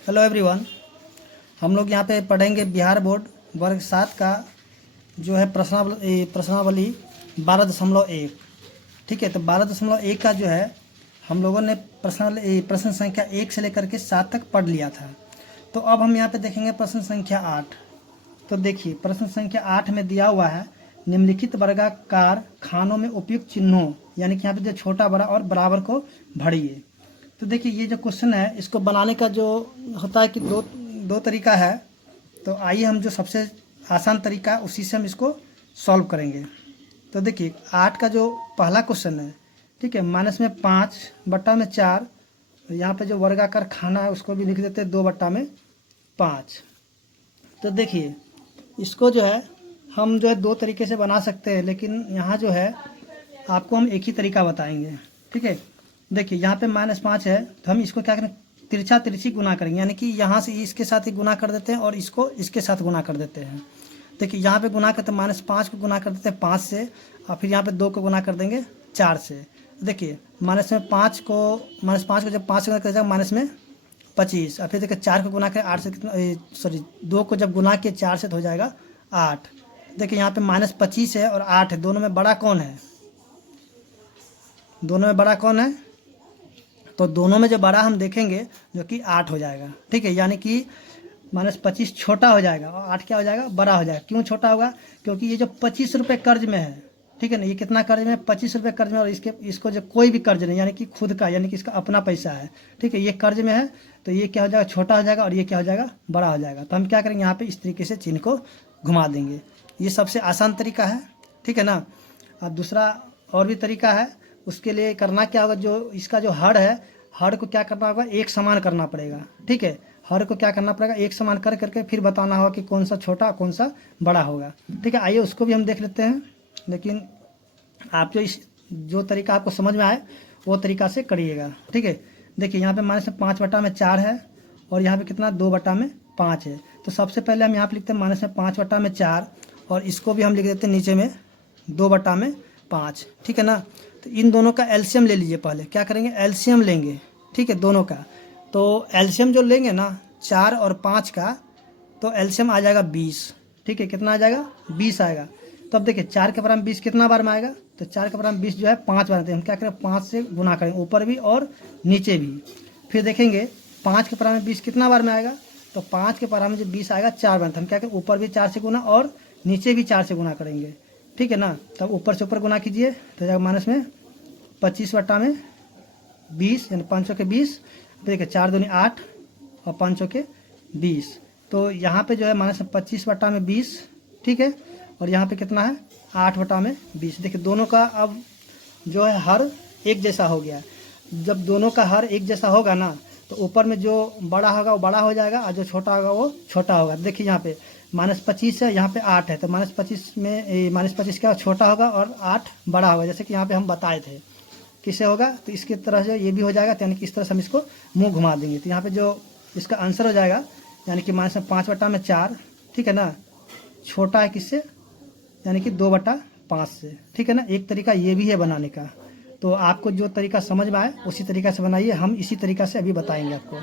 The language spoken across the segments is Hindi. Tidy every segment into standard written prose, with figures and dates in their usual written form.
Hello everyone. हम लोग यहाँ पे पढ़ेंगे बिहार बोर्ड वर्ग 7 का जो है प्रश्नावली 12.1। ठीक है, तो 12.1 का जो है हम लोगों ने प्रश्न संख्या 1 से लेकर के 7 तक पढ़ लिया था। तो अब हम यहाँ पे देखेंगे प्रश्न संख्या 8। तो देखिए प्रश्न संख्या 8 में दिया हुआ है निम्नलिखित वर्गाकार खानों में उपयुक्त चिन्हों, यानी कि यहाँ पे जो छोटा बड़ा और बराबर को भरिए। तो देखिए ये जो क्वेश्चन है इसको बनाने का जो होता है कि दो तरीका है। तो आइए हम जो सबसे आसान तरीका है उसी से हम इसको सॉल्व करेंगे। तो देखिए 8 का जो पहला क्वेश्चन है, ठीक है, -5/4। यहाँ पे जो वर्गाकार खाना है उसको भी लिख देते हैं 2/5। तो देखिए इसको जो है हम जो है दो तरीके से बना सकते हैं, लेकिन यहाँ जो है आपको हम एक ही तरीका बताएंगे। ठीक है, देखिए यहाँ पे -5 है तो हम इसको क्या करें, तिरछा तिरछी गुना करेंगे, यानी कि यहाँ से इसके साथ ही गुना कर देते हैं और इसको इसके साथ गुना कर देते हैं। देखिए यहाँ पे गुना करते हैं -5 को गुना कर देते हैं 5 से, और फिर यहाँ पे 2 को गुना कर देंगे 4 से। देखिए -5 को जब 5 से गुना कर जाएगा -25, और फिर देखिए 4 को गुना करें 8 से, कितना 2 को जब गुना किए 4 से तो हो जाएगा 8। देखिए यहाँ पे -25 है और 8 है, दोनों में बड़ा कौन है? दोनों में बड़ा कौन है? तो दोनों में जो बड़ा हम देखेंगे जो कि 8 हो जाएगा। ठीक है, यानी कि -25 छोटा हो जाएगा और 8 क्या हो जाएगा, बड़ा हो जाएगा। क्यों छोटा होगा? क्योंकि ये जो 25 रुपये कर्ज में है, ठीक है ना, ये कितना कर्ज में है, 25 रुपये कर्ज में, और इसको जो कोई भी कर्ज नहीं, यानी कि खुद का, यानी कि इसका अपना पैसा है। ठीक है, ये कर्ज में है तो ये क्या हो जाएगा, छोटा हो जाएगा, और ये क्या हो जाएगा, बड़ा हो जाएगा। तो हम क्या करेंगे, यहाँ पे इस तरीके से चिन्ह को घुमा देंगे। ये सबसे आसान तरीका है। ठीक है ना। अब दूसरा और भी तरीका है। उसके लिए करना क्या होगा, जो इसका जो हर है, हर को क्या करना होगा, एक समान करना पड़ेगा। ठीक है, हर को क्या करना पड़ेगा, एक समान कर करके फिर बताना होगा कि कौन सा छोटा कौन सा बड़ा होगा। ठीक है, आइए उसको भी हम देख लेते हैं, लेकिन आप जो तरीका आपको समझ में आए वो तरीका से करिएगा। ठीक है, देखिए यहाँ पे -5/4 है और यहाँ पे कितना 2/5 है। तो सबसे पहले हम यहाँ पे लिखते हैं -5/4 और इसको भी हम लिख देते हैं नीचे में 2/5। ठीक है ना। तो इन दोनों का एलसीएम ले लीजिए। पहले क्या करेंगे, एलसीएम लेंगे। ठीक है, दोनों का। तो एलसीएम जो लेंगे ना 4 और 5 का, तो एलसीएम आ जाएगा 20। ठीक है, कितना आ जाएगा, 20 आएगा। तो अब देखिए 4 के बराबर 20 कितना बार में आएगा, तो 4 के बराबर 20 जो है 5 बार आते हैं। हम क्या करें, 5 से गुना करेंगे, ऊपर भी और नीचे भी। फिर देखेंगे 5 के बराबर 20 कितना बार में आएगा, तो 5 के बराबर जो 20 आएगा 4 बार। तो हम क्या करें, ऊपर भी 4 से गुना और नीचे भी 4 से गुना करेंगे। ठीक है ना। तब ऊपर से ऊपर गुना कीजिए तो जाएगा -25/20, यानी 500 के 20। देखिए 4 दूनी 8 और 500 के 20। तो यहाँ पे जो है -25/20। ठीक है, और यहाँ पे कितना है 8/20। देखिए दोनों का अब जो है हर एक जैसा हो गया। जब दोनों का हर एक जैसा होगा ना, तो ऊपर में जो बड़ा होगा वो बड़ा हो जाएगा और जो छोटा होगा वो छोटा होगा। देखिए यहाँ पे -25 है, यहाँ पे 8 है, तो -25 में -25 क्या छोटा होगा और 8 बड़ा होगा, जैसे कि यहाँ पे हम बताए थे। किससे होगा, तो इसकी तरह से ये भी हो जाएगा, यानी कि इस तरह से हम इसको मुंह घुमा देंगे। तो यहाँ पे जो इसका आंसर हो जाएगा, यानी कि -5/4। ठीक है ना, छोटा है किससे, यानी कि 2/5 से। ठीक है ना। एक तरीका ये भी है बनाने का। तो आपको जो तरीका समझ में आए उसी तरीका से बनाइए, हम इसी तरीका से अभी बताएंगे आपको।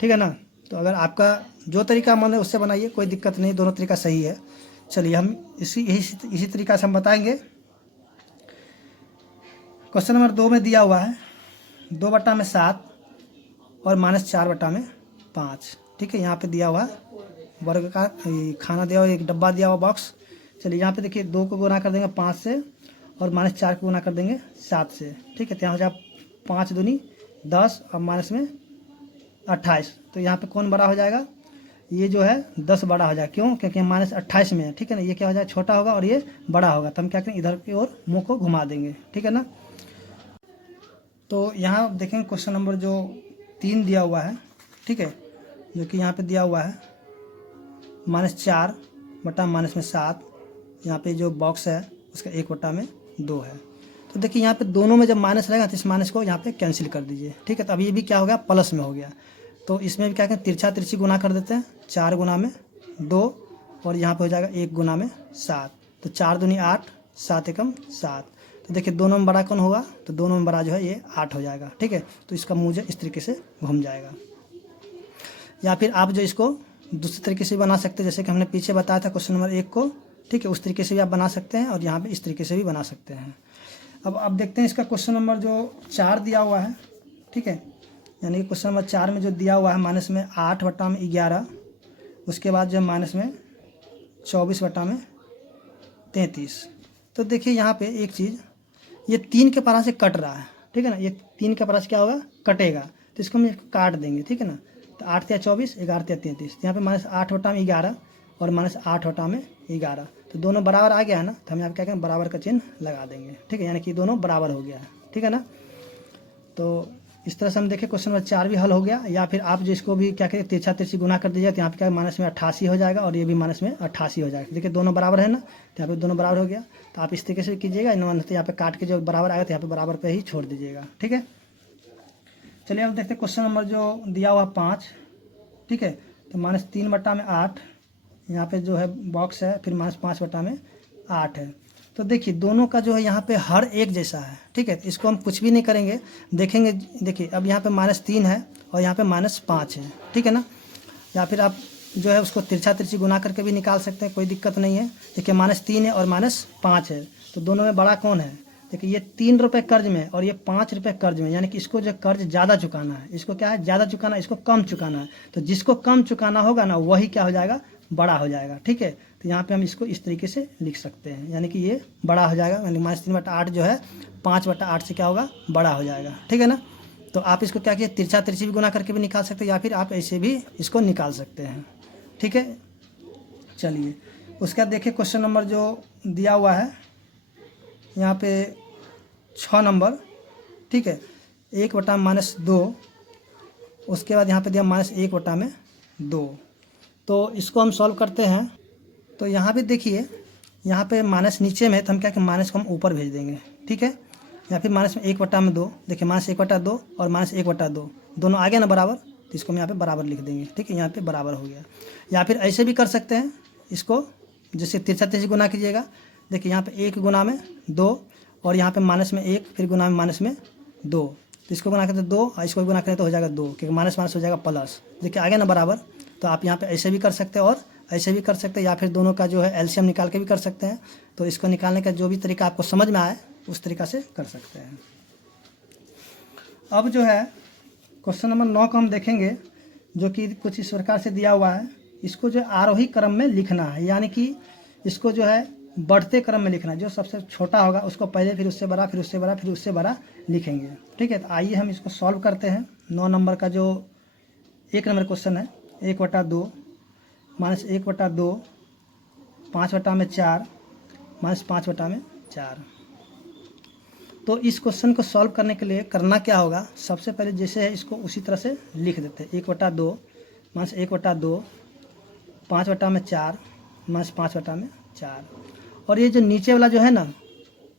ठीक है ना। तो अगर आपका जो तरीका मन है उससे बनाइए, कोई दिक्कत नहीं, दोनों तरीका सही है। चलिए हम इसी तरीका से हम बताएंगे। क्वेश्चन नंबर 2 में दिया हुआ है 2/7 और -4/5। ठीक है, यहाँ पे दिया हुआ वर्ग का खाना दिया हुआ, एक डब्बा दिया हुआ बॉक्स। चलिए यहाँ पे देखिए 2 को गुना कर देंगे 5 से और -4 को गुना कर देंगे 7 से। ठीक है, तो यहाँ हो जाएगा 5 दूनी 10 और माइनस में 28। तो यहाँ पे कौन बड़ा हो जाएगा, ये जो है 10 बड़ा हो जाएगा। क्यों? क्योंकि -28 में है। ठीक है ना, ये क्या हो जाएगा, छोटा होगा और ये बड़ा होगा। तो हम क्या करें, इधर की ओर मुँह को घुमा देंगे। ठीक है ना। तो यहाँ देखेंगे क्वेश्चन नंबर जो 3 दिया हुआ है। ठीक है, जो कि यहाँ पे दिया हुआ है -4/-7। यहाँ पे जो बॉक्स है उसका 1/2 है। तो देखिए यहाँ पे दोनों में जब माइनस रहेगा तो इस माइनस को यहाँ पे कैंसिल कर दीजिए। ठीक है, तो अब ये भी क्या हो गया, प्लस में हो गया। तो इसमें भी क्या करें, तिरछा तिरछी गुना कर देते हैं। 4 गुना में 2 और यहाँ पे हो जाएगा 1 गुना में 7। तो 4 दूनी 8, 7 एकम 7। तो देखिए दोनों में बड़ा कौन होगा, तो दोनों में बड़ा जो है ये 8 हो जाएगा। ठीक है, तो इसका मुँह जो इस तरीके से घूम जाएगा। या फिर आप जो इसको दूसरे तरीके से भी बना सकते हैं, जैसे कि हमने पीछे बताया था क्वेश्चन नंबर 1 को, ठीक है, उस तरीके से भी आप बना सकते हैं और यहाँ पे इस तरीके से भी बना सकते हैं। अब आप देखते हैं इसका क्वेश्चन नंबर जो 4 दिया हुआ है, ठीक है, यानी कि क्वेश्चन नंबर 4 में जो दिया हुआ है माइनस में 8 बटा में 11, उसके बाद जो है माइनस में 24 बटा में 33। तो देखिए यहाँ पे एक चीज़, ये 3 के पारा से कट रहा है, ठीक है ना, ये 3 के पारा से क्या होगा, कटेगा, तो इसको हम काट देंगे, ठीक है ना। तो 8 या 24, 11 या 33, यहाँ पे माइनस 8 बटा में 11 और माइनस 8 बटा में 11, तो दोनों बराबर आ गया है ना, तो हम यहाँ पे क्या करें, बराबर का चिन्ह लगा देंगे, ठीक है, यानी कि दोनों बराबर हो गया है, ठीक है ना। तो इस तरह से हम देखें क्वेश्चन नंबर 4 भी हल हो गया। या फिर आप जो इसको भी क्या करें, तिरछा तिरछी गुना कर दीजिए, तो यहाँ पे क्या माइनस में 88 हो जाएगा और ये भी माइनस में 88 हो जाएगा। देखिए दोनों बराबर है ना, तो यहाँ पे दोनों बराबर हो गया। तो आप इस तरीके से कीजिएगा, तो यहाँ पे काट के जो बराबर आएगा तो यहाँ पे बराबर पे ही छोड़ दीजिएगा, ठीक है। चलिए अब देखते हैं क्वेश्चन नंबर जो दिया हुआ 5, ठीक है, तो माइनस 3 बटा में 8, यहाँ पे जो है बॉक्स है, फिर माइनस 5 बटा में 8 है। तो देखिए दोनों का जो है यहाँ पे हर एक जैसा है, ठीक है, इसको हम कुछ भी नहीं करेंगे, देखेंगे। देखिए अब यहाँ पे -3 है और यहाँ पे -5 है, ठीक है ना। या फिर आप जो है उसको तिरछा तिरछी गुना करके भी निकाल सकते हैं, कोई दिक्कत नहीं है। देखिए -3 है और -5 है, तो दोनों में बड़ा कौन है। देखिए ये 3 रुपये कर्ज में और ये 5 रुपये कर्ज में, यानी कि इसको जो कर्ज ज़्यादा चुकाना है, इसको क्या है, ज़्यादा चुकाना है, इसको कम चुकाना है। तो जिसको कम चुकाना होगा ना, वही क्या हो जाएगा, बड़ा हो जाएगा, ठीक है। तो यहाँ पे हम इसको इस तरीके से लिख सकते हैं, यानी कि ये बड़ा हो जाएगा, यानी -3 बटा 8 जो है 5 बटा 8 से क्या होगा, बड़ा हो जाएगा, ठीक है ना। तो आप इसको क्या किए, तिरछा तिरछी भी गुना करके भी निकाल सकते हैं, या फिर आप ऐसे भी इसको निकाल सकते हैं, ठीक है। चलिए उसके बाद देखिए क्वेश्चन नंबर जो दिया हुआ है यहाँ पे 6 नंबर, ठीक है, 1 बटा -2, उसके बाद यहाँ पे दिया -1 बटा में 2। तो इसको हम सॉल्व करते हैं। तो यहाँ पे देखिए, यहाँ पे माइनस नीचे में, तो हम क्या कि माइनस को हम ऊपर भेज देंगे, ठीक है। या फिर माइनस में 1 बटा में 2, देखिए -1 बटा 2 और -1 बटा 2 दोनों आ गया ना बराबर, तो इसको हम यहाँ पे बराबर लिख देंगे, ठीक है, यहाँ पे बराबर हो गया। या फिर ऐसे भी कर सकते हैं इसको, जैसे तिरछा तिरछी गुना कीजिएगा। देखिए यहाँ पे 1 गुना में 2 और यहाँ पे माइनस में 1, फिर गुना में माइनस में 2, तो इसको गुना करते 2 और इसको गुना करें तो हो जाएगा 2, क्योंकि माइनस माइनस हो जाएगा प्लस। देखिए आ गया ना बराबर। तो आप यहाँ पे ऐसे भी कर सकते हैं और ऐसे भी कर सकते हैं, या फिर दोनों का जो है एलसीएम निकाल के भी कर सकते हैं। तो इसको निकालने का जो भी तरीका आपको समझ में आए उस तरीका से कर सकते हैं। अब जो है क्वेश्चन नंबर 9 को हम देखेंगे, जो कि कुछ इस प्रकार से दिया हुआ है। इसको जो आरोही क्रम में लिखना है, यानी कि इसको जो है बढ़ते क्रम में लिखना है। जो सबसे छोटा होगा उसको पहले, फिर उससे बड़ा, फिर उससे बड़ा, फिर उससे बड़ा लिखेंगे, ठीक है। तो आइए हम इसको सॉल्व करते हैं। 9 नंबर का जो 1 नंबर क्वेश्चन है, 1 बटा 2 -1 बटा 2, 5 बटा में 4 -5 बटा में 4। तो इस क्वेश्चन को सॉल्व करने के लिए करना क्या होगा, सबसे पहले जैसे है इसको उसी तरह से लिख देते हैं। 1 बटा 2 -1 बटा 2, 5 बटा में 4 -5 बटा में 4। और ये जो नीचे वाला जो है ना,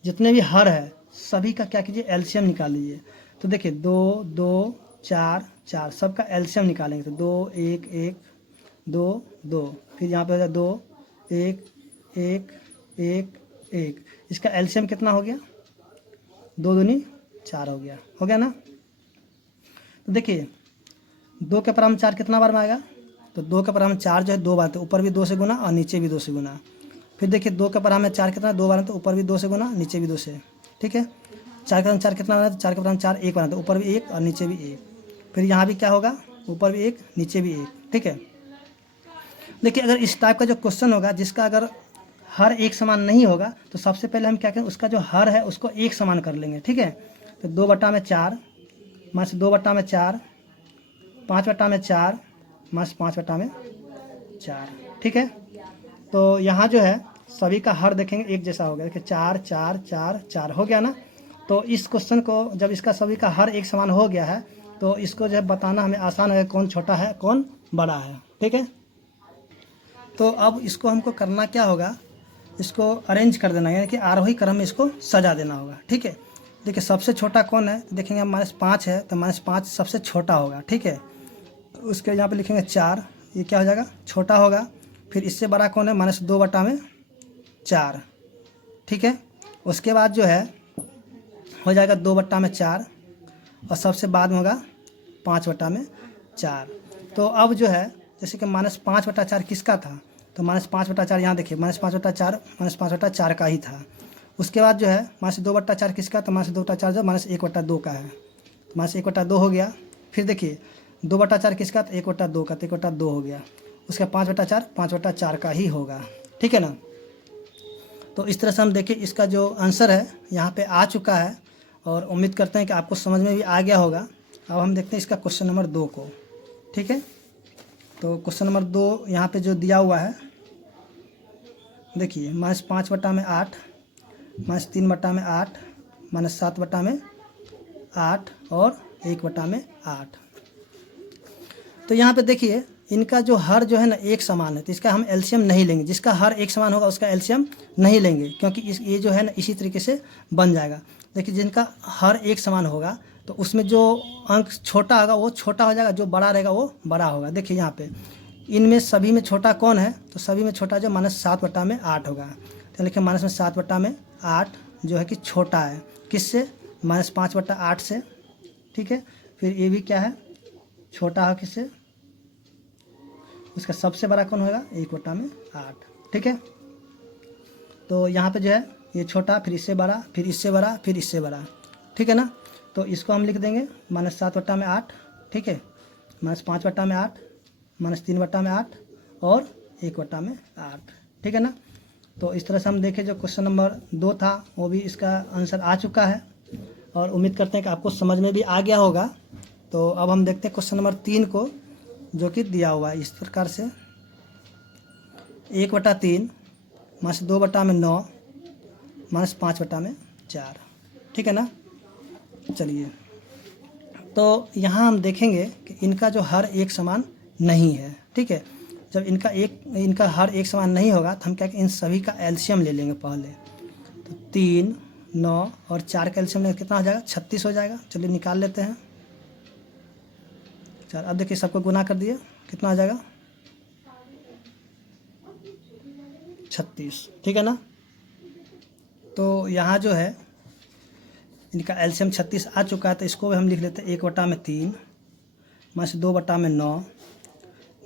जितने भी हर है सभी का क्या कीजिए, एलसीएम निकाल लीजिए। तो देखिए 2 2 4 4 सबका एलसीएम निकालेंगे, तो 2 1 1 2 2, फिर यहाँ पे हो जाए 2 1 1 1 1, इसका एलसीएम कितना हो गया, 2 दूनी 4 हो गया ना। तो देखिए 2 के पर हम 4 कितना बार में आएगा, तो 2 के पर हम 4 जो है 2 बार, तो ऊपर भी 2 से गुना और नीचे भी 2 से गुना। फिर देखिए 2 के पर हमें 4 कितना 2 बार, तो ऊपर भी 2 से गुना, नीचे भी 2 से, ठीक है। 4 के पर 4 कितना बना, तो 4 के पर 4 1 बना, तो ऊपर भी 1 और नीचे भी 1। फिर यहाँ भी क्या होगा, ऊपर भी 1 नीचे भी 1, ठीक है। देखिए अगर इस टाइप का जो क्वेश्चन होगा जिसका अगर हर एक समान नहीं होगा, तो सबसे पहले हम क्या करें, उसका जो हर है उसको एक समान कर लेंगे, ठीक है। तो 2 बटा में 4 -2 बटा में 4, 5 बटा में 4 -5 बटा में 4, ठीक है। तो यहाँ जो है सभी का हर देखेंगे एक जैसा हो गया। देखिए 4 4 4 4 हो गया ना। तो इस क्वेश्चन को जब इसका सभी का हर एक समान हो गया है, तो इसको जो है बताना हमें आसान है, कौन छोटा है कौन बड़ा है, ठीक है। तो अब इसको हमको करना क्या होगा, इसको अरेंज कर देना, यानी कि आरोही क्रम में इसको सजा देना होगा, ठीक है। देखिए सबसे छोटा कौन है, तो देखेंगे -5 है, तो -5 सबसे छोटा होगा, ठीक है। उसके यहाँ पे लिखेंगे 4, ये क्या हो जाएगा, छोटा होगा। फिर इससे बड़ा कौन है, -2 बटा में 4, ठीक है। उसके बाद जो है हो जाएगा 2 बटा में 4 और सबसे बाद में होगा 5 बटा में 4। तो अब जो है जैसे कि -5/4 किसका था, तो -5/4 यहाँ देखिए -5/4 का ही था। उसके बाद जो है -2/4 किसका, तो -2/4 जो -1/2 का है, तो -1/2 हो गया। फिर देखिए 2/4 किसका, तो 1/2 का, तो 1/2 हो गया। उसका 5/4 5/4 का ही होगा, ठीक है ना। तो इस तरह से हम देखिए इसका जो आंसर है यहाँ पे आ चुका है, और उम्मीद करते हैं कि आपको समझ में भी आ गया होगा। अब हम देखते हैं इसका क्वेश्चन नंबर 2 को, ठीक है। तो क्वेश्चन नंबर 2 यहाँ पे जो दिया हुआ है देखिए, -5/8 -3/8 -7/8 और 1/8। तो यहाँ पे देखिए इनका जो हर जो है ना एक समान है, तो इसका हम एलसीएम नहीं लेंगे। जिसका हर एक समान होगा उसका एलसीएम नहीं लेंगे, क्योंकि ये जो है ना इसी तरीके से बन जाएगा। देखिए जिनका हर एक समान होगा तो उसमें जो अंक छोटा होगा वो छोटा हो जाएगा, जो बड़ा रहेगा वो बड़ा होगा। देखिए यहाँ पे इनमें सभी में छोटा कौन है, तो सभी में छोटा जो -7/8 होगा। तो लिखिए -7/8 जो है कि छोटा है किससे, -5/8 से, ठीक है। फिर ये भी क्या है, छोटा है किससे, उसका सबसे बड़ा कौन होगा, 1/8, ठीक है। तो यहाँ पे जो है ये छोटा, फिर इससे बड़ा, फिर इससे बड़ा, फिर इससे बड़ा, ठीक है ना। तो इसको हम लिख देंगे -7/8, ठीक है, -5/8 -3/8 और 1/8, ठीक है ना। तो इस तरह से हम देखें जो क्वेश्चन नंबर 2 था वो भी इसका आंसर आ चुका है, और उम्मीद करते हैं कि आपको समझ में भी आ गया होगा। तो अब हम देखते हैं क्वेश्चन नंबर 3 को, जो कि दिया हुआ है इस प्रकार से 1/3 -2/9 -5/4, ठीक है ना। चलिए, तो यहाँ हम देखेंगे कि इनका जो हर एक समान नहीं है, ठीक है। जब इनका हर एक समान नहीं होगा तो हम क्या इन सभी का एलसीएम ले लेंगे पहले। तो 3, 9 और 4 का एलसीएम लेंगे, कितना हो जाएगा, 36 हो जाएगा। चलिए निकाल लेते हैं। चल अब देखिए सबको गुना कर दिए, कितना आ जाएगा, 36, ठीक है ना। तो यहाँ जो है इनका एलसीएम 36 आ चुका है, तो इसको भी हम लिख लेते हैं 1/3 -2/9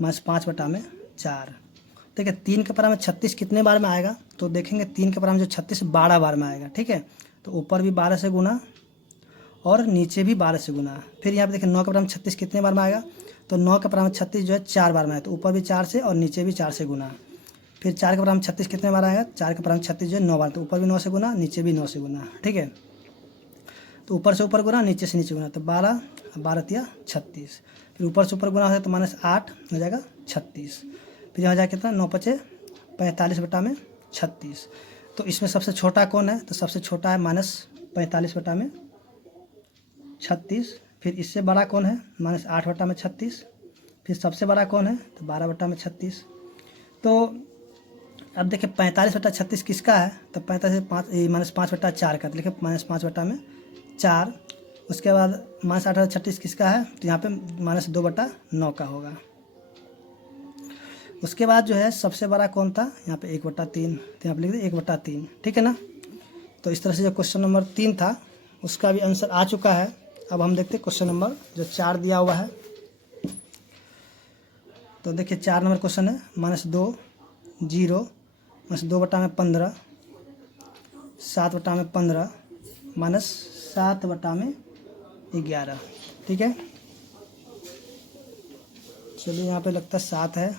-5/4। ठीक है, 3 के पारा में 36 कितने बार में आएगा, तो देखेंगे 3 के पारा में जो 36 12 बार में आएगा, ठीक है। तो ऊपर भी 12 से गुना और नीचे भी 12 से गुना। फिर यहाँ पे देखिए 9 के पारा में 36 कितने बार में आएगा, तो 9 के पारा में 36 जो है 4 बार में आएगा, तो ऊपर भी 4 से और नीचे भी 4 से गुना। फिर 4 के पारा में 36 कितने बार आएगा, 4 के पारा में 36 जो है 9 बार, तो ऊपर भी 9 से गुना, नीचे भी 9 से गुना, ठीक है। तो ऊपर से ऊपर गुना, नीचे से नीचे गुना, तो 12 12 तिया 36। फिर ऊपर से ऊपर गुना है तो -8 हो जाएगा 36। फिर यहाँ हो जाएगा कितना, 9 × 5 = 45/36। तो इसमें सबसे छोटा कौन है, तो सबसे छोटा है -45/36। फिर इससे बड़ा कौन है, -8/36। फिर सबसे बड़ा कौन है, तो 12/36। तो अब देखिए 45/36 किसका है, तो 45 -5/4 का, तो लिखे -5/4। उसके बाद -8/36 किसका है, तो यहाँ पे -2/9 का होगा। उसके बाद जो है सबसे बड़ा कौन था, यहाँ पे 1/3, तो यहाँ पे लिख दे 1/3, ठीक है ना। तो इस तरह से जो क्वेश्चन नंबर 3 था उसका भी आंसर आ चुका है। अब हम देखते हैं क्वेश्चन नंबर जो 4 दिया हुआ है। तो देखिए 4 नंबर क्वेश्चन है, -2 0 -2/15 7/15 -7/11, ठीक है। चलिए यहाँ पे लगता है 7 है।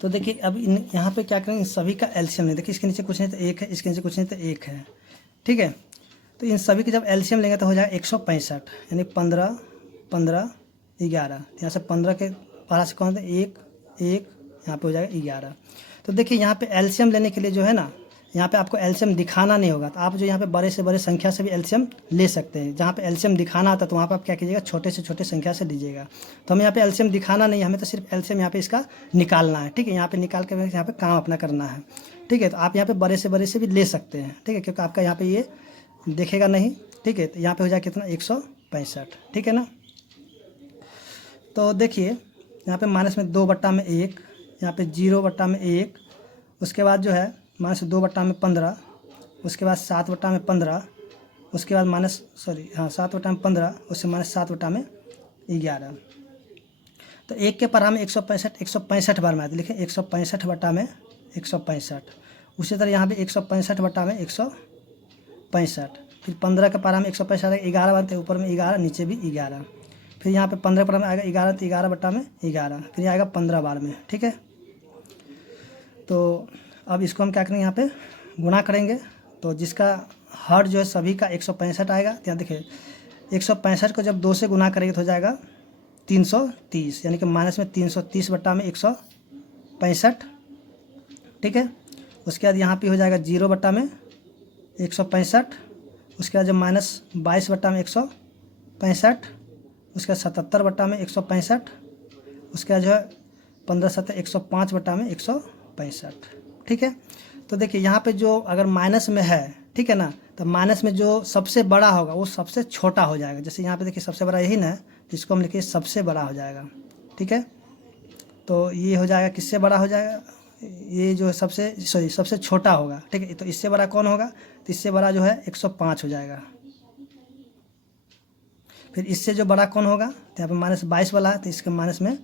तो देखिए अब यहाँ पे क्या करेंगे, सभी का एलसीएम लें। देखिए इसके नीचे कुछ नहीं तो 1 है, इसके नीचे कुछ नहीं तो 1 है, ठीक है। तो इन सभी के जब एलसीएम लेंगे तो हो जाएगा 165, यानी 15 15 11। यहाँ से 15 के पारा से कौन सा 1 1, यहाँ पे हो जाएगा 11। तो देखिए यहाँ पे एलसीएम लेने के लिए जो है ना, यहाँ पे आपको एलसीएम दिखाना नहीं होगा, तो आप जो यहाँ पे बड़े से बड़े संख्या से भी एलसीएम ले सकते हैं। जहाँ पे एलसीएम दिखाना आता है तो वहाँ पे आप क्या कीजिएगा, छोटे से छोटे संख्या से लीजिएगा। तो हमें यहाँ पे एलसीएम दिखाना नहीं है, हमें तो सिर्फ एलसीएम यहाँ पे इसका निकालना है, ठीक है। यहाँ पे निकाल के यहाँ पे काम अपना करना है, ठीक है। तो आप यहाँ पे बड़े से भी ले सकते हैं, ठीक है, क्योंकि आपका यहाँ पे ये देखेगा नहीं, ठीक है। तो यहाँ पे हो जाएगा कितना, 165, ठीक है ना। तो देखिए यहाँ पे माइनस में 2/1, यहाँ पे 0/1, उसके बाद जो है -2/15, उसके बाद 7/15, उसके बाद 7/15, उससे -7/11, 11। तो 1 के पर हमें 165 बार में आते, लिखें 165 बटा में 165। उसी तरह यहाँ पे 165 बटा में 165। फिर 15 के पर हमें 165 आएगा, 11 बार, ऊपर में 11 नीचे भी 11। फिर यहाँ पे 15 पर हमें आएगा 11, तो 11 बटा में 11, फिर आएगा 15 बार में। ठीक है, तो अब इसको हम क्या करेंगे, यहाँ पे गुणा करेंगे। तो जिसका हर जो है सभी का 165 आएगा। तो यहाँ देखिए 165 को जब 2 से गुना करेंगे तो हो जाएगा 330, यानी कि माइनस में 330 बटा में 165। ठीक है, उसके बाद यहाँ पे हो जाएगा 0 बटा में 165। उसके बाद जब माइनस 22 बटा में 165। उसके बाद 77 बटा में 165। उसके बाद जो है 15 7 105 बटा में 165। ठीक है, तो देखिए यहाँ पे जो अगर माइनस में है, ठीक है ना, तो माइनस में जो सबसे बड़ा होगा वो सबसे छोटा हो जाएगा। जैसे यहाँ पे देखिए सबसे बड़ा यही ना है, जिसको हम लिखिए सबसे बड़ा हो जाएगा। ठीक है, तो ये हो जाएगा, किससे बड़ा हो जाएगा, ये जो है सबसे छोटा होगा। ठीक है, तो इससे बड़ा कौन होगा, तो इससे बड़ा जो है 105 हो जाएगा। फिर इससे जो बड़ा कौन होगा, तो यहाँ पे माइनस 22 वाला है, तो इसके माइनस में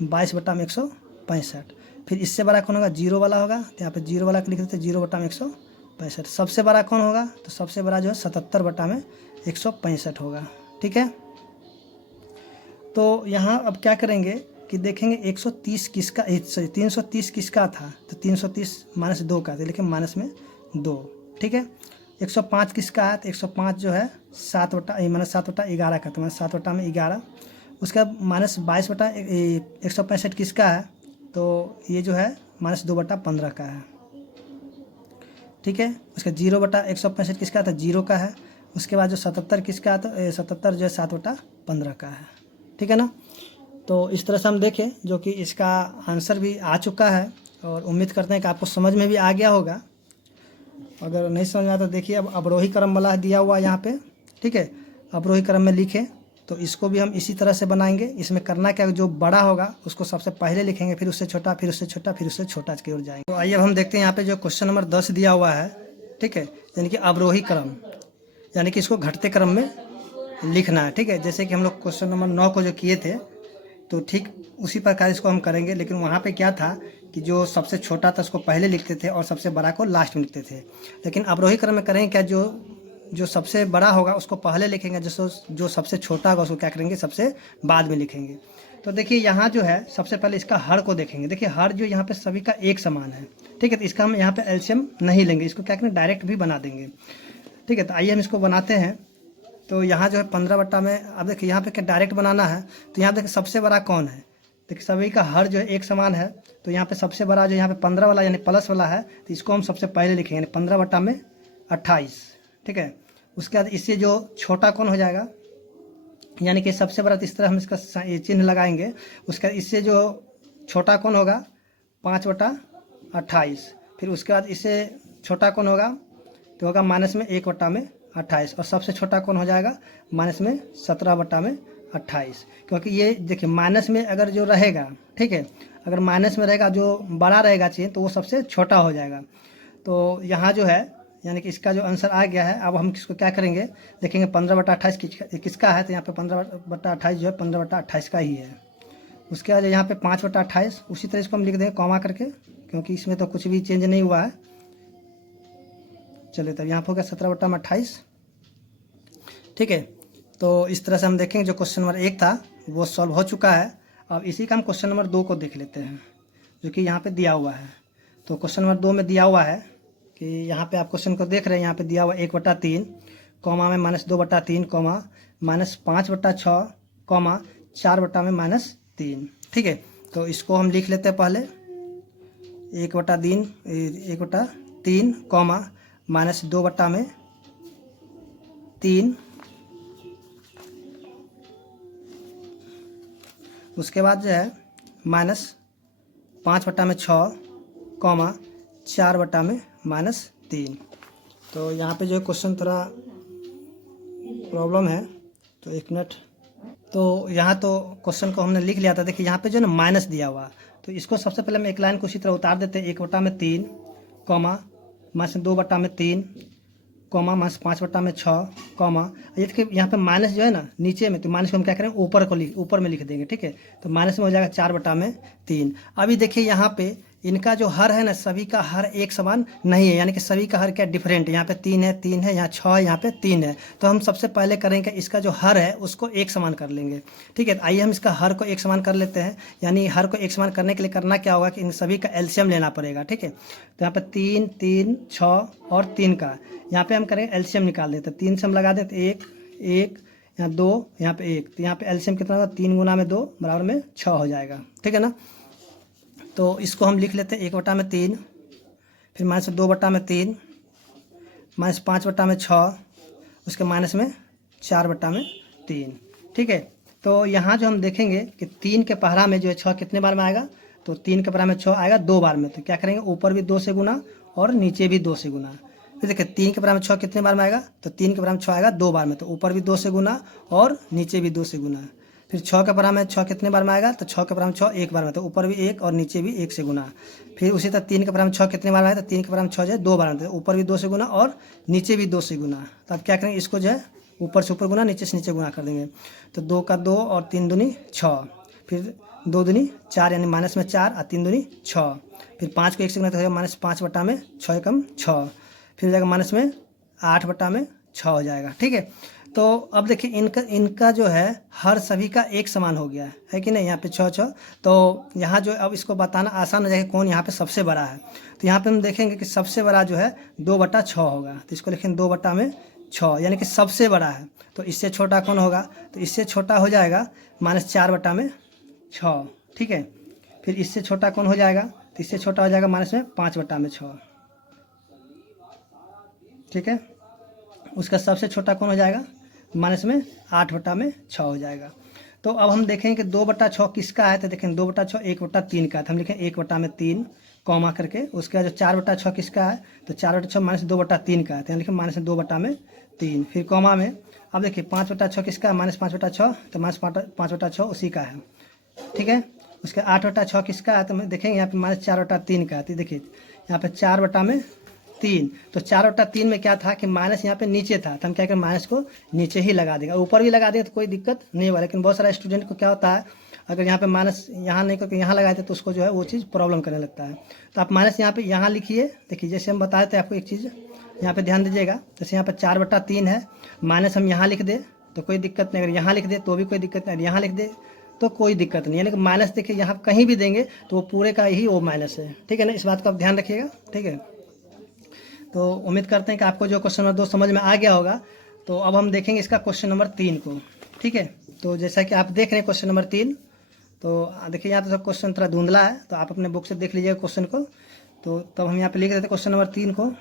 22 बटा में 165। फिर इससे बड़ा कौन होगा, 0 वाला होगा, तो यहाँ पे 0 वाला लिख देते 0 बटा में 165। सबसे बड़ा कौन होगा, तो सबसे बड़ा जो है 77 बटा में 165 होगा। ठीक है, तो यहाँ अब क्या करेंगे कि देखेंगे 130 किसका, 330 किसका था, तो 330 माइनस 2 का, तो लिखें माइनस में 2। ठीक है, 105 किसका है, तो 105 जो है 7 बटा 11 का, तो माइनस 7 बटा में 11। उसका माइनस 22 बटा 165 किसका है, तो ये जो है माइनस 2 बटा 15 का है। ठीक है, उसका 0 बटा 165 किसका था, 0 का है। उसके बाद जो 77 किसका है, तो 77 जो है 7 बटा 15 का है। ठीक है ना, तो इस तरह से हम देखें, जो कि इसका आंसर भी आ चुका है, और उम्मीद करते हैं कि आपको समझ में भी आ गया होगा। अगर नहीं समझ में आया तो देखिए, अब अवरोही क्रम वाला दिया हुआ है यहाँ पे। ठीक है, अवरोही क्रम में लिखें, तो इसको भी हम इसी तरह से बनाएंगे। इसमें करना क्या, जो बड़ा होगा उसको सबसे पहले लिखेंगे, फिर उससे छोटा, फिर उससे छोटा, फिर उससे छोटा की ओर जाएंगे। तो आइए अब हम देखते हैं यहाँ पे जो क्वेश्चन नंबर 10 दिया हुआ है। ठीक है, यानी कि अवरोही क्रम, यानी कि इसको घटते क्रम में लिखना है। ठीक है, जैसे कि हम लोग क्वेश्चन नंबर 9 को जो किए थे, तो ठीक उसी प्रकार इसको हम करेंगे। लेकिन वहाँ पे क्या था कि जो सबसे छोटा था उसको पहले लिखते थे और सबसे बड़ा को लास्ट में लिखते थे। लेकिन अवरोही क्रम में करेंगे क्या, जो सबसे बड़ा होगा उसको पहले लिखेंगे, जो सबसे छोटा होगा उसको क्या करेंगे, सबसे बाद में लिखेंगे। तो देखिए यहाँ जो है सबसे पहले इसका हर को देखेंगे। देखिए हर जो यहाँ पे सभी का एक समान है। ठीक है, तो इसका हम यहाँ पे एलसीएम नहीं लेंगे, इसको क्या करेंगे, डायरेक्ट भी बना देंगे। ठीक है, तो आइए हम इसको बनाते हैं। तो यहाँ जो है 15 बट्टा में, अब देखिए यहाँ पे क्या डायरेक्ट बनाना है, तो यहाँ देखिए सबसे बड़ा कौन है, देखिए सभी का हर जो है एक समान है। तो यहाँ पे सबसे बड़ा जो यहाँ पे 15 वाला यानी प्लस वाला है, तो इसको हम सबसे पहले लिखेंगे, यानी 15 बट्टा में 28। ठीक है, उसके बाद इससे जो छोटा कौन हो जाएगा, यानी कि सबसे बड़ा, तो इस तरह हम इसका चिन्ह लगाएंगे। उसके बाद इससे जो छोटा कौन होगा, 5 बटा 28। फिर उसके बाद इससे छोटा कौन होगा, तो होगा माइनस में 1 बटा में 28। और सबसे छोटा कौन हो जाएगा, माइनस में 17 बटा में 28। क्योंकि ये देखिए माइनस में अगर जो रहेगा, ठीक है, अगर माइनस में रहेगा जो बड़ा रहेगा चीज़, तो वो सबसे छोटा हो जाएगा। तो यहाँ जो है यानी कि इसका जो आंसर आ गया है। अब हम किसको क्या करेंगे, देखेंगे 15 बटा 28 किसका है, तो यहाँ पे 15 बटा 28 जो है 15 बटा 28 का ही है। उसके बाद यहाँ पे 5 बटा 28, उसी तरह इसको हम लिख देंगे कॉमा करके, क्योंकि इसमें तो कुछ भी चेंज नहीं हुआ है। चलिए, तब यहाँ पर हो गया 17 बटा 28। ठीक है, तो इस तरह से हम देखेंगे जो क्वेश्चन नंबर 1 था वो सॉल्व हो चुका है। अब इसी का हम क्वेश्चन नंबर 2 को देख लेते हैं, जो कि यहाँ पे दिया हुआ है। तो क्वेश्चन नंबर 2 में दिया हुआ है कि यहाँ पे आप क्वेश्चन को देख रहे हैं, यहाँ पे दिया हुआ 1 बटा 3, कॉमा में -2 बटा 3, कॉमा -5 बटा 6, कॉमा 4 बटा में -3। ठीक है, तो इसको हम लिख लेते हैं पहले 1 बटा 3, कॉमा -2 बटा में 3, उसके बाद जो है -5 बटा में 6, कॉमा 4 बटा में -3। तो यहाँ पे जो क्वेश्चन थोड़ा प्रॉब्लम है, तो 1 मिनट। तो यहाँ तो क्वेश्चन को हमने लिख लिया था। देखिए यहाँ पे जो है ना माइनस दिया हुआ, तो इसको सबसे पहले हम एक लाइन को उसी तरह उतार देते हैं, 1 बटा में 3, कॉमा -2 बटा में 3, कॉमा माइनस 5/6 कॉमा, ये देखिए यहाँ पे माइनस जो है ना नीचे में, तो माइनस को हम क्या करेंगे ऊपर में लिख देंगे, ठीक है। तो माइनस में हो जाएगा 4/3। अभी देखिए यहाँ पे इनका जो हर है ना, सभी का हर एक समान नहीं है, यानी कि सभी का हर क्या डिफरेंट है। यहाँ पे 3 है, यहाँ 6 है, यहाँ पे 3 है। तो हम सबसे पहले करेंगे इसका जो हर है उसको एक समान कर लेंगे, ठीक है। तो आइए हम इसका हर को एक समान कर लेते हैं। यानी हर को एक समान करने के लिए करना क्या होगा कि इन सभी का एलसीएम लेना पड़ेगा, ठीक है। तो यहाँ पे 3 3 6 और 3 का यहाँ पे हम करेंगे एलसीएम निकाल देते हैं। 3 से हम लगा देते 1 1, यहाँ 2, यहाँ पे 1, तो यहाँ पे एलसीएम कितना होगा, 3 गुना में 2 बराबर में 6 हो जाएगा, ठीक है ना। तो इसको हम लिख लेते हैं 1/3, फिर माइनस 2/3, माइनस 5/6, उसके माइनस में 4/3, ठीक है। तो यहाँ जो हम देखेंगे कि 3 के पहरा में जो है 6 कितने बार में आएगा, तो 3 के पहरा में 6 आएगा 2 बार में। तो क्या करेंगे, ऊपर भी 2 से गुना और नीचे भी 2 से गुना। फिर देखिए 3 के पहरा में 6 कितने बार में आएगा, तो 3 के पहरा में 6 आएगा 2 बार में, तो ऊपर भी 2 से गुना और नीचे भी 2 से गुना। फिर 6 के पहरा में 6 कितने बार में आएगा, तो 6 के पहरा में 6 एक बार में, तो ऊपर भी 1 और नीचे भी 1 से गुना। फिर उसी तरह 3 के पहरा में 6 कितने बार में आएगा, तो 3 के पहरा में 6 जो है 2 बार में, तो ऊपर भी 2 से गुना और नीचे भी 2 से गुना। तो अब क्या करेंगे, इसको जो है ऊपर से ऊपर गुना, नीचे से नीचे गुना कर देंगे। तो 2 का 2 और 3 दूनी 6, फिर 2 दूनी 4, यानी माइनस में 4 और 3 दूनी 6। फिर 5 को 1 से गुना तो हो जाएगा माइनस 5/6 एकम 6, फिर हो जाएगा माइनस में 8/6 हो जाएगा, ठीक है। तो अब देखिए इनका जो है हर सभी का एक समान हो गया है कि नहीं, यहाँ पे 6 6। तो यहाँ जो अब इसको बताना आसान हो जाएगा कौन यहाँ पे सबसे बड़ा है। तो यहाँ पे हम देखेंगे कि सबसे बड़ा जो है 2/6 होगा, तो इसको लिखेंगे 2/6, यानी कि सबसे बड़ा है। तो इससे छोटा कौन होगा, तो इससे छोटा हो जाएगा -4/6, ठीक है। फिर इससे छोटा कौन हो जाएगा, तो इससे छोटा हो जाएगा -5/6, ठीक है। उसका सबसे छोटा कौन हो जाएगा, -8/6 हो जाएगा। तो अब हम देखेंगे कि 2/6 किसका है, तो देखें 2/6 1/3 का है, तो हम लिखें 1/3 कॉमा करके। उसके बाद जो 4/6 किसका है, तो 4/6 -2/3 का है, तो यहाँ लिखें -2/3, फिर कॉमा में। अब देखिए 5/6 किसका है, -5/6, तो -5/6 उसी का है, ठीक है। उसके 8/6 किसका है, तो हम देखेंगे यहाँ पे -4/3 का है। तो देखिए यहाँ पे 4/3, तो 4/3 में क्या था कि माइनस यहाँ पे नीचे था, तो हम क्या करें माइनस को नीचे ही लगा देगा, ऊपर भी लगा देंगे तो कोई दिक्कत नहीं होगा। लेकिन बहुत सारा स्टूडेंट को क्या होता है, अगर यहाँ पे माइनस यहाँ नहीं करके यहाँ लगाए थे तो उसको जो है वो चीज़ प्रॉब्लम करने लगता है। तो आप माइनस यहाँ पे यहाँ लिखिए। देखिए जैसे हम बताए थे आपको एक चीज़ यहाँ पे ध्यान दीजिएगा, जैसे यहाँ पे 4/3 है, माइनस हम यहाँ लिख दे तो कोई दिक्कत नहीं, अगर यहाँ लिख दे तो भी कोई दिक्कत नहीं, यहाँ लिख दे तो कोई दिक्कत नहीं। यानी कि माइनस देखिए यहाँ कहीं भी देंगे तो वो पूरे का ही वो माइनस है, ठीक है ना। इस बात को आप ध्यान रखिएगा, ठीक है। तो उम्मीद करते हैं कि आपको जो क्वेश्चन नंबर 2 समझ में आ गया होगा। तो अब हम देखेंगे इसका क्वेश्चन नंबर 3 को, ठीक है। तो जैसा कि आप देख रहे हैं क्वेश्चन नंबर 3, तो देखिए यहाँ तो क्वेश्चन थोड़ा धुंधला है, तो आप अपने बुक से देख लीजिएगा क्वेश्चन को। तो तब हम यहाँ पे लिख देते हैं क्वेश्चन नंबर 3 को,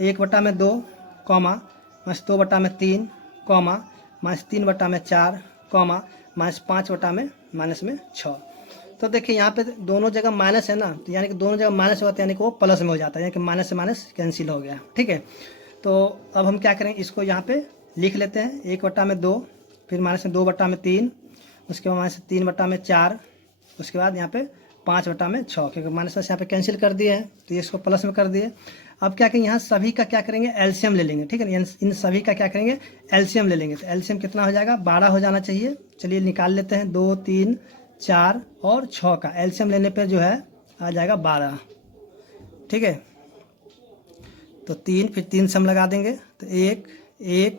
1/2 कॉमा -2/3 कॉमा -3/4 कॉमा -5/6। तो देखिए यहाँ पे दोनों जगह माइनस है ना, तो यानी कि दोनों जगह माइनस होता है, यानी कि वो प्लस में हो जाता है, यानी कि माइनस से माइनस कैंसिल हो गया, ठीक है। तो अब हम क्या करेंगे, इसको यहाँ पे लिख लेते हैं 1/2, फिर -2/3, उसके बाद -3/4, उसके बाद यहाँ पे 5/6, क्योंकि माइनस यहाँ पे कैंसिल कर दिए हैं तो ये इसको प्लस में कर दिए। अब क्या करेंगे, यहाँ सभी का क्या करेंगे, एलसीएम ले लेंगे, ठीक है। इन सभी का क्या करेंगे, एलसीएम ले लेंगे। तो एलसीएम कितना हो जाएगा, 12 हो जाना चाहिए। चलिए निकाल लेते हैं, 2 3 4 और 6 का एलसीएम लेने पे जो है आ जाएगा 12, ठीक है। तो 3, फिर 3 से हम लगा देंगे तो 1 1,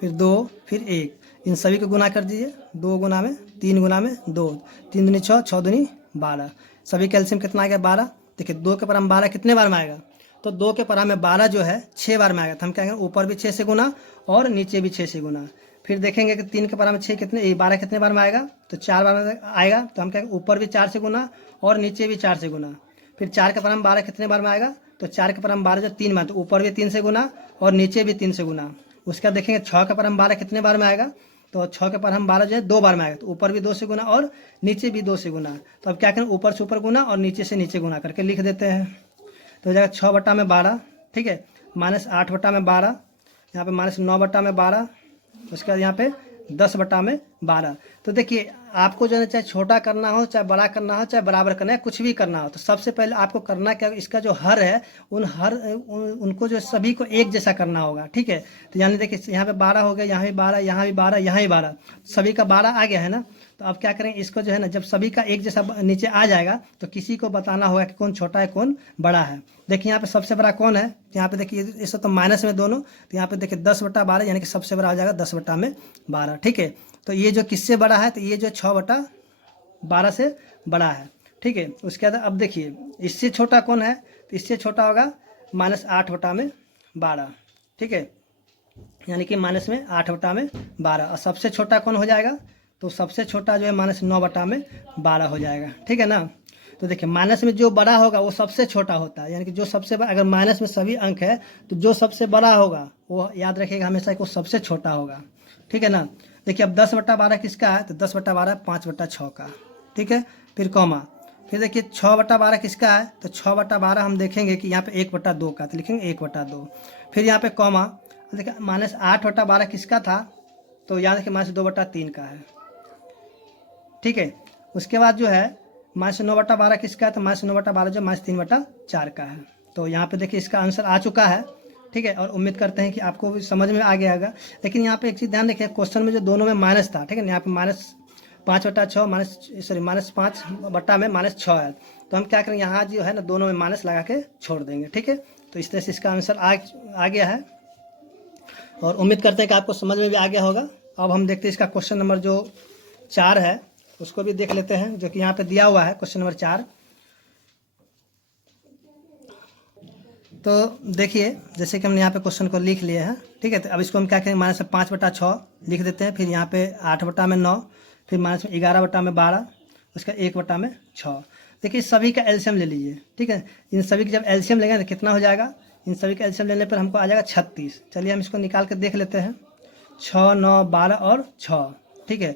फिर 2, फिर 1, इन सभी को गुना कर दीजिए, 2 गुना में 3 गुना में 2, 3 दूनी 6, 6 दूनी 12, सभी का एलसीएम कितना आ गया 12। देखिए 2 के पर हम 12 कितने बार में आएगा, तो 2 के पर में 12 जो है 6 बार में आएगा। तो हम क्या करेंगे, ऊपर भी 6 से गुना और नीचे भी 6 से गुना। फिर देखेंगे कि 3 के पर में 6 कितने 12 कितने बार में आएगा, तो 4 बार में आएगा। तो हम क्या ऊपर भी 4 से गुना और नीचे भी 4 से गुना। फिर 4 के पर में 12 कितने बार में आएगा, तो 4 के पर में 12 जो 3 बार, तो ऊपर भी 3 से गुना और नीचे भी 3 से गुना। उसका देखेंगे 6 के पर में 12 कितने बार में आएगा, तो 6 के पर हम 12 जो है 2 बार में आएगा, तो ऊपर भी 2 से गुना और नीचे भी 2 से गुना। तो अब क्या करें, ऊपर से ऊपर गुना और नीचे से नीचे गुना करके लिख देते हैं। तो हो जाएगा 6/12, ठीक है, -8/12, यहाँ पे -9/12, उसके बाद यहाँ पे 10/12। तो देखिए आपको जो है चाहे छोटा करना हो, चाहे बड़ा करना हो, चाहे बराबर करना है, कुछ भी करना हो, तो सबसे पहले आपको करना क्या, इसका जो हर है उनको जो सभी को एक जैसा करना होगा। ठीक है, तो यानी देखिए यहाँ पे 12 हो गया, यहाँ भी 12, यहाँ भी 12, यहाँ भी 12, सभी का 12 आ गया है ना। तो अब क्या करें, इसको जो है ना जब सभी का एक जैसा नीचे आ जाएगा तो किसी को बताना होगा कि कौन छोटा है कौन बड़ा है। देखिए यहाँ पे सबसे बड़ा कौन है, यहाँ पे देखिए इसे तो माइनस में दोनों, तो यहाँ पे देखिए 10/12 यानी कि सबसे बड़ा हो जाएगा 10/12। ठीक है, तो ये जो किससे बड़ा है, तो ये जो 6/12 से बड़ा है। ठीक है, उसके बाद अब देखिए इससे छोटा कौन है, तो इससे छोटा होगा -8/12। ठीक है, यानी कि -8/12। और सबसे छोटा कौन हो जाएगा, तो सबसे छोटा जो है -9/12 हो जाएगा। ठीक है ना। तो देखिए माइनस में जो बड़ा होगा वो सबसे छोटा होता है, यानी कि जो सबसे बड़ा, अगर माइनस में सभी अंक है तो जो सबसे बड़ा होगा वो याद रखिएगा हमेशा कि वो सबसे छोटा होगा। ठीक है ना। देखिए अब 10/12 किसका है, तो 10/12 5/6 का। ठीक है, फिर कॉमा, फिर देखिए 6/12 किसका है, तो 6/12 हम देखेंगे कि यहाँ पे 1/2 का, तो लिखेंगे 1/2। फिर यहाँ पे कॉमा, देखिए -8/12 किसका था, तो यहाँ देखिए -2/3 का है। ठीक है, उसके बाद जो है -9/12 किसका है, तो -9/12 जो -3/4 का है। तो यहाँ पे देखिए इसका आंसर आ चुका है। ठीक है, और उम्मीद करते हैं कि आपको भी समझ में आ गया होगा। लेकिन यहाँ पे एक चीज़ ध्यान रखिए, क्वेश्चन में जो दोनों में माइनस था, ठीक है ना, यहाँ पे -5/6 -5 में -6 है, तो हम क्या करेंगे, यहाँ जो है ना दोनों में माइनस लगा के छोड़ देंगे। ठीक है, तो इस तरह से इसका आंसर आ गया है, और उम्मीद करते हैं कि आपको समझ में भी आ गया होगा। अब हम देखते हैं इसका क्वेश्चन नंबर जो 4 है उसको भी देख लेते हैं, जो कि यहाँ पे दिया हुआ है क्वेश्चन नंबर 4। तो देखिए जैसे कि हमने यहाँ पे क्वेश्चन को लिख लिया है। ठीक है, तो अब इसको हम क्या करेंगे, -5/6 लिख देते हैं, फिर यहाँ पे 8/9, फिर -11/12, उसका 1/6। देखिए सभी का एलसीएम ले लीजिए। ठीक है, इन सभी का जब एलसीएम लेंगे तो कितना हो जाएगा, इन सभी का एलसीएम लेने पर हमको आ जाएगा 36। चलिए हम इसको निकाल कर देख लेते हैं, 6, 9, 12 और 6। ठीक है,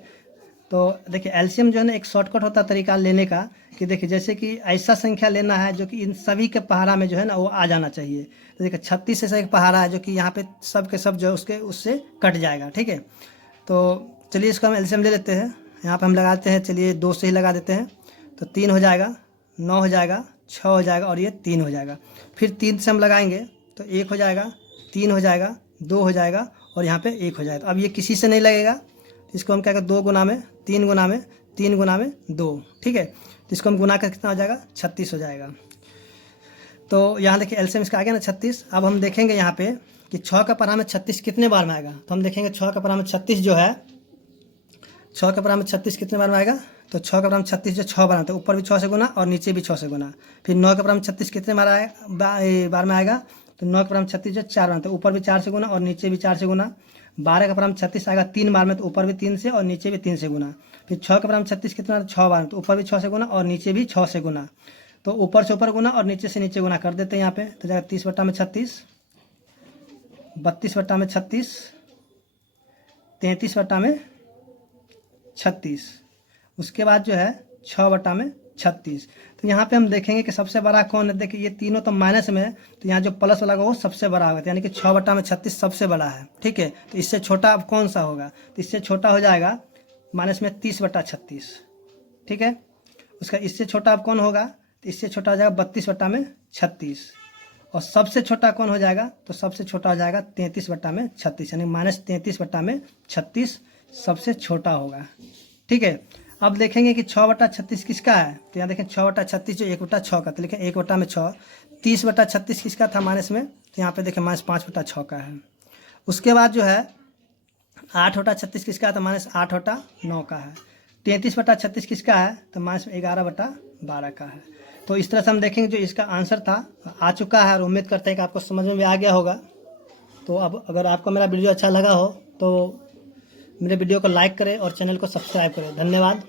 तो देखिए एलसीएम जो है ना एक शॉर्टकट होता है तरीका लेने का, कि देखिए जैसे कि ऐसा संख्या लेना है जो कि इन सभी के पहाड़ा में जो है ना वो आ जाना चाहिए। तो देखिए 36 ऐसा एक पहाड़ा है जो कि यहाँ पे सब के सब जो उससे कट जाएगा। ठीक है, तो चलिए इसको हम एलसीएम ले लेते हैं। यहाँ पे हम लगाते हैं, चलिए 2 से ही लगा देते हैं, तो 3 हो जाएगा, 9 हो जाएगा, 6 हो जाएगा और ये 3 हो जाएगा। फिर 3 से हम लगाएंगे तो 1 हो जाएगा, 3 हो जाएगा, 2 हो जाएगा और यहाँ पे 1 हो जाएगा। अब ये किसी से नहीं लगेगा, इसको हम क्या करें, 2 गुना में 3 गुना में 3 गुना में 2। ठीक है, तो इसको हम गुना कर कितना हो जाएगा, 36 हो जाएगा। तो यहाँ देखिए एलसीएम इसका आ गया ना 36। अब हम देखेंगे यहाँ पे कि 6 का पढ़ा में 36 कितने बार में आएगा, तो हम देखेंगे 6 का पढ़ा में 36 जो है, 6 का पढ़ा में 36 कितने बार में आएगा, तो 6 का पढ़ा में 36 जो 6 बार, तो ऊपर भी 6 से गुना और नीचे भी 6 से गुना। फिर 9 का पढ़ा में 36 कितने बार में आएगा, तो 9 का पढ़ा में 36 जो 4 बार, तो ऊपर भी 4 से गुना और नीचे भी 4 से गुना। 12 का पढ़ा में 36 आएगा 3 बार में, तो ऊपर भी 3 से और नीचे भी 3 से गुना। फिर 6 का पढ़ा में 36 कितना, 6 बार में, तो ऊपर भी 6 से गुना और नीचे भी 6 से गुना। तो ऊपर से ऊपर गुना और नीचे से नीचे गुना कर देते हैं यहाँ पे, तो जाएगा 30/36, 32/36, 33/36। उसके बाद जो है 6/36। तो यहाँ पे हम देखेंगे कि सबसे बड़ा कौन है। देखिए ये तीनों तो माइनस में है, तो यहाँ जो प्लस वाला वो सबसे बड़ा होगा, यानी कि 6/36 सबसे बड़ा है। ठीक है, तो इससे छोटा अब कौन सा होगा, तो इससे छोटा हो जाएगा माइनस में 30/36। ठीक है, उसका इससे छोटा अब कौन होगा, तो इससे छोटा हो जाएगा 32/36। और सबसे छोटा कौन हो जाएगा, तो सबसे छोटा हो जाएगा 33/36, यानी -33/36 सबसे छोटा होगा। ठीक है, अब देखेंगे कि 6/36 किसका है, तो यहाँ देखें 6/36 जो 1/6 का, तो लिखें 1/6। 30/36 किसका था माइनस में, तो यहाँ पे देखें -5/6 का है। उसके बाद जो है 8/36 किसका है, तो -8/9 का है। 33/36 किसका है, तो -11/12 का है। तो इस तरह से हम देखेंगे जो इसका आंसर था आ चुका है, और उम्मीद करते हैं कि आपको समझ में भी आ गया होगा। तो अब अगर आपको मेरा वीडियो अच्छा लगा हो तो मेरे वीडियो को लाइक करें और चैनल को सब्सक्राइब करें। धन्यवाद।